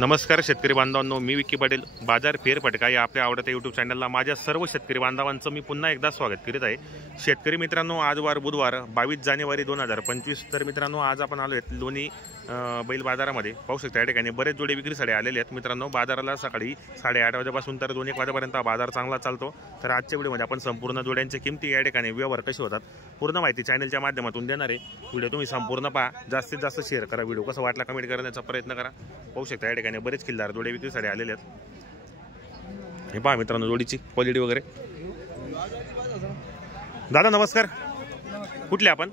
नमस्कार शेतकरी बांधवांनो, मी विक्की पाटील बाजार फेरफटका या आपल्या आवडत्या यूट्यूब चॅनलला माझ्या सर्व शेतकरी बांधवांचं मी पुन्हा एकदा स्वागत करीत आहे। शेतकरी मित्रांनो, आज वार बुधवार 22 जानेवारी 2025। तर मित्रांनो, आज आपण आलो आहेत लोणी बैल बाजारामध्ये। पाहू शकता या ठिकाणी बरेच जोडे विक्रीसाठी आलेले आहेत। मित्रांनो, बाजाराला सकाळी 8:30 वाजेपासून तर 2-1 वाजेपर्यंत बाजार चांगला चालतो। तर आजच्या व्हिडिओमध्ये आपण संपूर्ण जोड्यांच्या किमती, या ठिकाणी व्यवहार कसे होतात पूर्ण माहिती चॅनलच्या माध्यमातून देणार आहे। व्हिडिओ तुम्ही संपूर्ण पहा, जास्तीत जास्त शेअर करा, व्हिडिओ कसा वाटला कमेंट करण्याचा प्रयत्न करा। पाहू शकता या ठिकाणी बरेच खिल्लार जोडे विक्रीसाठी आलेले आहेत। हे पहा मित्रांनो, जोडीची क्वालिटी वगैरे। दादा नमस्कार, कुठले आपण?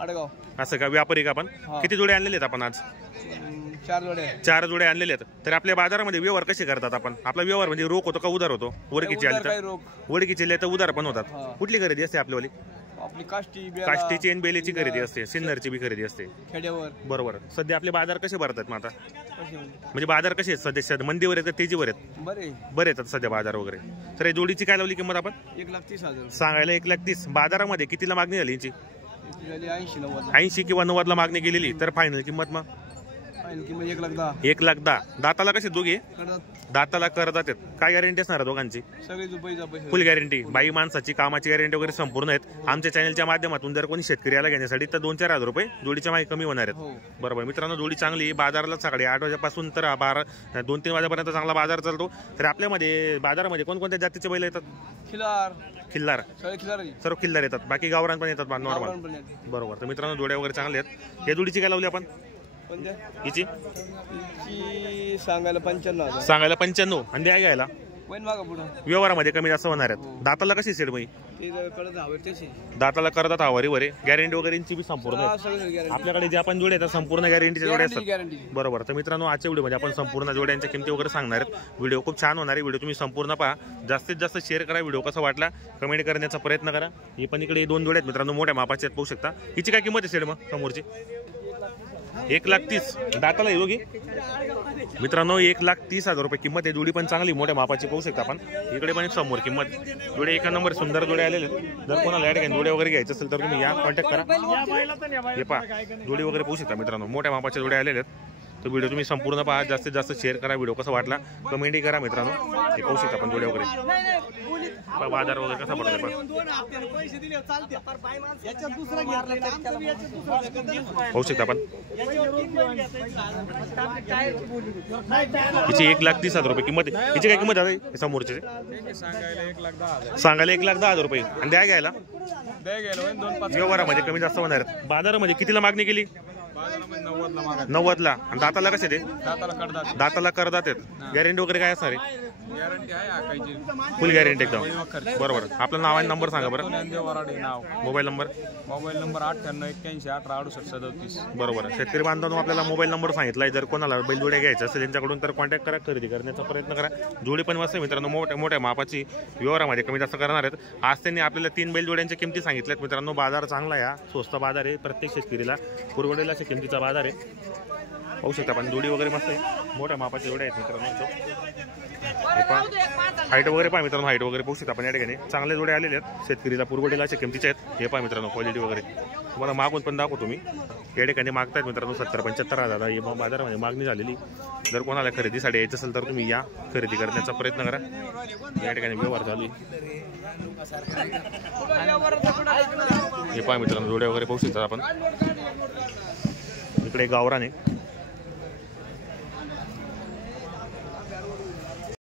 आडगाव। असं का, व्यापारी का आपण? किती जोडे आणलेले आहेत आपण आज? 4 जोडे आणलेले आहेत। तर आपल्या बाजारामध्ये व्यवहार कसे करतात आपण? आपला व्यवहार म्हणजे रोख होतो का उधार होतो? ओळखीचे आले तर ओळखीचे आले तर उधार पण होतात। कुठली खरेदी असते आपल्यावाली? आपली काष्टीची आणि बेलेची खरेदी असते, सिन्नरची बी खरेदी असते खेड्यावर। बरोबर। सध्या आपले बाजार कसे भरतात मग आता? म्हणजे बाजार कसे आहेत सध्या? मंदीवर आहेत का तेजीवर आहेत? बरे येतात सध्या बाजार वगैरे। तर जोडीची काय लावली किंमत आपण? 1,30,000 सांगायला। 1,30,000। बाजारामध्ये कितीला मागणी झाली यांची? 80 किंवा 90ला मागणी केलेली। तर फायनल किंमत मग 1,10,000। 1,10,000। दाताला कसे दोघे? दाताला करतात। काय गॅरंटी असणार दोघांची? फुल गॅरंटी। बाई माणसाची कामाची गॅरंटी वगैरे संपूर्ण आहेत। आमच्या चॅनलच्या माध्यमातून जर कोणी शेतकरी आला घेण्यासाठी तर 2-4 हजार रुपये जोडीच्या मागे कमी होणार आहेत। बरोबर मित्रांनो, जोडी चांगली। बाजाराला सकाळी 8 वाजेपासून तर 2-3 वाजेपर्यंत चांगला बाजार चालतो। तर आपल्यामध्ये बाजारामध्ये कोणकोणत्या जातीचे बैल येतात? खिल्लार सर्व खिल्लार येतात। बाकी गावरान पण येतात नॉर्मल। बरोबर। तर मित्रांनो, जोड्या वगैरे चांगल्या आहेत। या जोडीची काय लावली आपण? हिची सांगायला 95,000। सांगायला 95 आणि द्या घ्यायला व्यवहारामध्ये कमी जास्त होणार आहेत। दाताला कशी सेड बाई? दाताला करतात हवारी वरे। गॅरंटी वगैरेची बी संपूर्ण आपल्याकडे जे आपण जोडे संपूर्ण गॅरंटीचे जोडे असतात। बरोबर। तर मित्रांनो, आजच्या व्हिडिओमध्ये आपण संपूर्ण जोड्यांच्या किमती वगैरे सांगणार आहेत। व्हिडिओ खूप छान होणार आहे। व्हिडिओ तुम्ही संपूर्ण पहा, जास्तीत जास्त शेअर करा, व्हिडिओ कसा वाटला कमेंट करण्याचा प्रयत्न करा। ही पण इकडे 2 जोडे आहेत मित्रांनो, मोठ्या मापाचे आहेत। पाहू शकता हिची काय किंमत आहे सेड मग समोरची? 1,30,000। दाताला ही दोघी मित्रांनो 1,30,000 रुपये किंमत आहे। जोडी पण चांगली मोठ्या मापाची पाहू शकता आपण। इकडे पण समोर किंमत। जोडे 1 नंबर सुंदर जोडे आलेले। जर कोणाला ऍड जोडे वगैरे घ्यायचे असेल तर तुम्ही या कॉन्टॅक्ट करा। हे पहा जोडी वगैरे पाहू शकता मित्रांनो, मोठ्या मापाचे जोडे आलेले आहेत। तर व्हिडिओ तुम्ही संपूर्ण पहा, जास्तीत जास्त शेअर करा, व्हिडिओ कसा वाटला कमेंटही करा मित्रांनो। हे पाहू शकता आपण जोडे वगैरे, बाजार वगैरे कसा पडतो पाहू शकता आपण। हिची 1,30,000 रुपये किंमत आहे। हिची काय किंमत आहे समोरची? सांगायला 1,10,000 रुपये आणि द्या घ्यायला व्यवहारामध्ये कमी जास्त होणार आहेत। बाजारामध्ये कितीला मागणी केली? 90ला। आणि दाताला कसे ते? दाताला करदात आहेत। गॅरंटी वगैरे काय असणार आहे? फुल गॅरंटी एकदम। बरोबर। आपलं नाव आणि नंबर सांगा बरं। Mobile number 9881186837. बरोबर। शेतकरी बांधवांनो, आपल्याला मोबाईल नंबर सांगितलाय। जर कोणाला बैलजोड्या घ्यायच्या असेल त्यांच्याकडून तर कॉन्टॅक्ट करा, खरेदी करण्याचा प्रयत्न करा। जोडी पण मस्त मित्रांनो, मोठ्या मापाची, व्यवहारामध्ये कमी जास्त करणार आहेत। आज त्यांनी आपल्याला 3 बैलजोड्यांच्या किमती सांगितल्यात मित्रांनो। बाजार चांगला आहे, स्वस्त बाजार आहे। प्रत्येक शेतकरीला पुरवडेला अशा किमतीचा बाजार आहे। पाहू शकता पण जोडी वगैरे मस्त आहे, मोठ्या मापाचे जोड्या आहेत मित्रांनो। हाईट वगैरे पहा मित्रांनो, हाईट वगैरे पाहू शकता आपण या ठिकाणी। चांगले जोडे आलेले आहेत, शेतकरीला पुरवडेला अशा किमतीचे आहेत। हे पहा मित्रांनो, क्वालिटी वगैरे तुम्हाला मागून पण दाखवतो मी। या ठिकाणी मागतायत मित्रांनो 70-75 हजार ही बाजारामध्ये मागणी झालेली। जर कोणाला खरेदीसाठी यायचं असेल तर तुम्ही या, खरेदी करण्याचा प्रयत्न करा। या ठिकाणी व्यवहार चालू आहे। हे पहा मित्रांनो, जोड्या वगैरे पाहू शकता आपण। इकडे गावरान आहे।